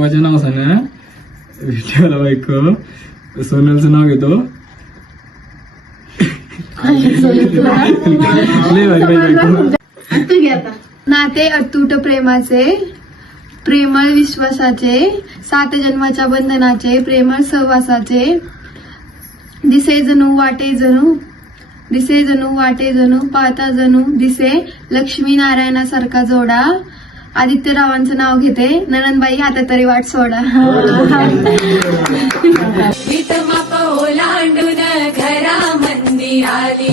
विठोबाचे नाव सांगा. विठोबाला बायको सोनलचं नाव घेतो. लय भारी बायको. नाते अतूट प्रेमाचे, प्रेमळ विश्वासाचे, 7 जन्माच्या बंधनाचे, प्रेमळ सहवासाचे, दिसे जणू वाटे जणू, दिसे जणू वाटे जणू, पाहता जणू दिसे लक्ष्मी नारायणासारखा जोडा. आदित्यरावांचं नाव घेते. ननंदबाई आता तरी वाट सोडा. ओलांडून घरा मंदी आली.